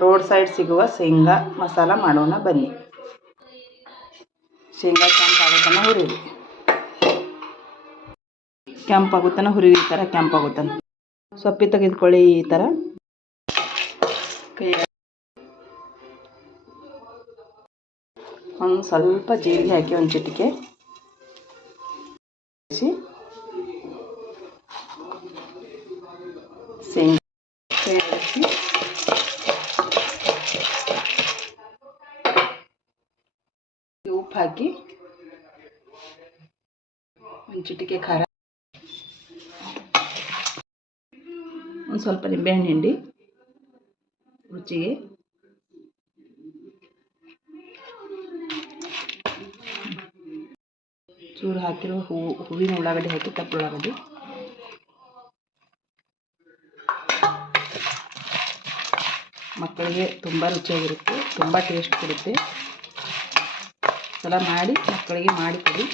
Road side ಸಿಗುವ ಶೇಂಗಾ ಮಸಾಲ ಮಾಡೋಣ ಬನ್ನಿ. ಶೇಂಗಾ ಕೆಂಪಾಗೋ ತನಕ ಹುರಿರಿ. ಕೆಂಪಾಗೋ ಹುರಿರಿ ಈ ಥರ ಕೆಂಪಾಗೋ ಸೊಪ್ಪಿ ತೆಗೆದುಕೊಳ್ಳಿ ಈ ಥರ ಒಂದು ಸ್ವಲ್ಪ ಜೀರಿಗೆ ಹಾಕಿ, ಒಂದು ಚಿಟಿಕೆ. ಶೇಂಗಾ. ಹಾಕಿ ಒಂದು ಚಿಟಿಕೆ ಖಾರ, ಒಂದು ಸ್ವಲ್ಪ ನಿಂಬೆಹಣ್ಣು ಹಿಂಡಿ, ರುಚಿಗೆ. ಚೂರು ಹಾಕಿರೋ ಹೂವು ಹೂವಿನ ಉಳ್ಳಾಗಡ್ಡಿ ಹಾಕಿ ತಪ್ಪು ಉಳ್ಳಾಗಡ್ಡೆ ಮಕ್ಕಳಿಗೆ ತುಂಬ ರುಚಿಯಾಗಿರುತ್ತೆ, ತುಂಬ ಟೇಸ್ಟ್ ಕೊಡುತ್ತೆ. ಸಲ ಮಾಡಿ ಮಕ್ಕಳಿಗೆ ಮಾಡಿಕೊಡಿ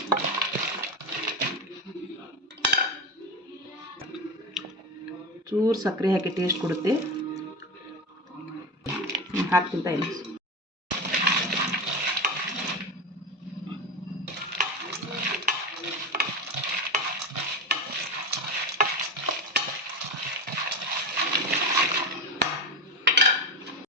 ಚೂರು ಸಕ್ಕರೆ ಹಾಕಿ ಟೇಸ್ಟ್ ಕೊಡುತ್ತೆ. ಹಾಕ್ತಿಂತ ಇಲ್ಲ